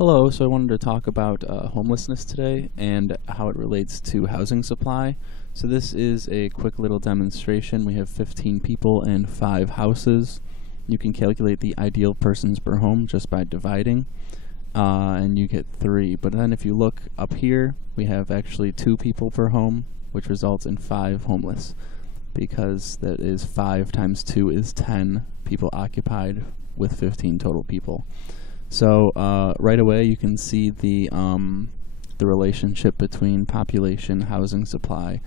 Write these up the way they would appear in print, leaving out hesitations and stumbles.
Hello, so I wanted to talk about homelessness today and how it relates to housing supply. So this is a quick little demonstration. We have 15 people and 5 houses. You can calculate the ideal persons per home just by dividing, and you get 3. But then if you look up here, we have actually 2 people per home, which results in 5 homeless, because that is 5 times 2 is 10 people occupied with 15 total people. So right away you can see the relationship between population, housing supply,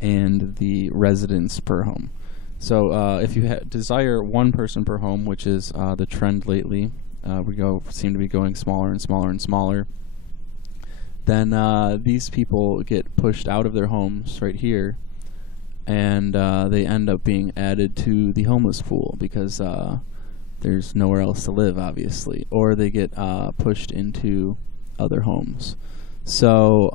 and the residents per home. So if you desire 1 person per home, which is the trend lately, seem to be going smaller and smaller and smaller, then these people get pushed out of their homes right here, and they end up being added to the homeless pool because there's nowhere else to live, obviously, or they get pushed into other homes. So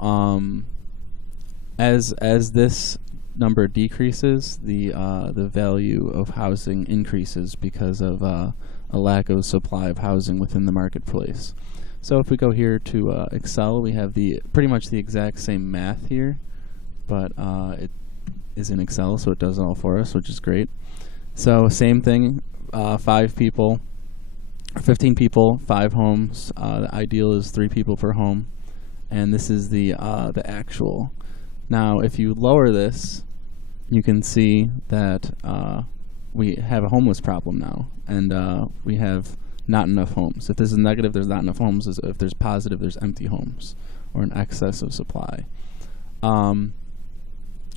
as this number decreases, the value of housing increases because of a lack of supply of housing within the marketplace. So if we go here to Excel, we have pretty much the exact same math here, but it is in Excel, so it does it all for us, which is great. So same thing. 5 people, 15 people, 5 homes. The ideal is 3 people per home, and this is the actual. Now, if you lower this, you can see that we have a homeless problem now, and we have not enough homes. If this is negative, there's not enough homes. If there's positive, there's empty homes or an excess of supply.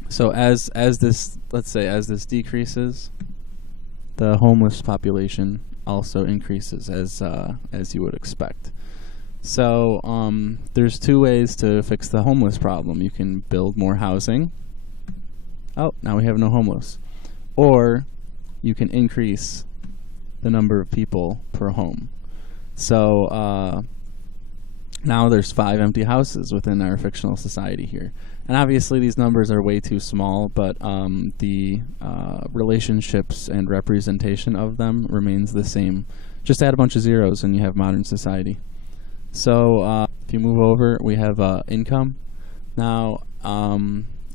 So as this, let's say, as this decreases, the homeless population also increases as you would expect. So there's 2 ways to fix the homeless problem. You can build more housing. Oh, now we have no homeless. Or you can increase the number of people per home. So now there's 5 empty houses within our fictional society here. And obviously these numbers are way too small, but the relationships and representation of them remains the same. Just add a bunch of zeros and you have modern society. So if you move over, we have income. Now,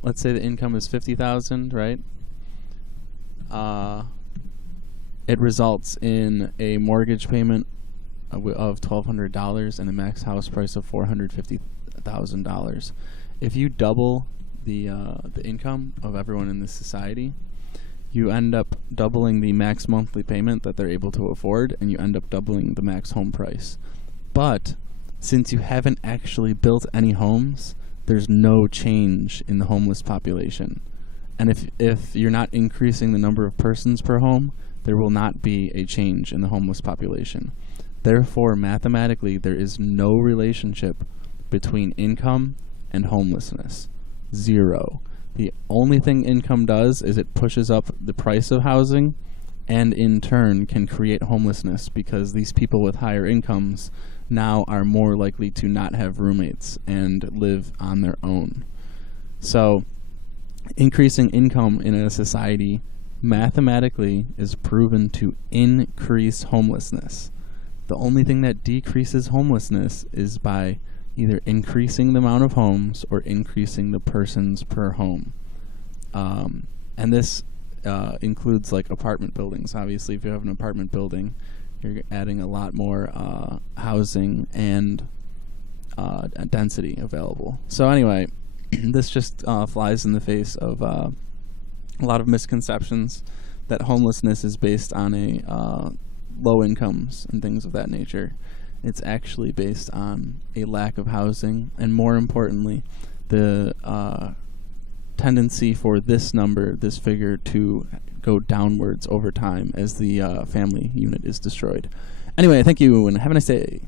let's say the income is $50,000, right? It results in a mortgage payment of $1,200 and a max house price of $450,000. If you double the income of everyone in this society, you end up doubling the max monthly payment that they're able to afford, and you end up doubling the max home price. But since you haven't actually built any homes, there's no change in the homeless population. And if you're not increasing the number of persons per home, there will not be a change in the homeless population. Therefore, mathematically, there is no relationship between income and homelessness. 0. The only thing income does is it pushes up the price of housing, and in turn can create homelessness because these people with higher incomes now are more likely to not have roommates and live on their own. So increasing income in a society mathematically is proven to increase homelessness. The only thing that decreases homelessness is by either increasing the amount of homes or increasing the persons per home. And this includes like apartment buildings. Obviously, if you have an apartment building, you're adding a lot more housing and density available. So anyway, this just flies in the face of a lot of misconceptions that homelessness is based on a low incomes and things of that nature. It's actually based on a lack of housing, and more importantly, the tendency for this figure, to go downwards over time as the family unit is destroyed. Anyway, thank you, and have a nice day.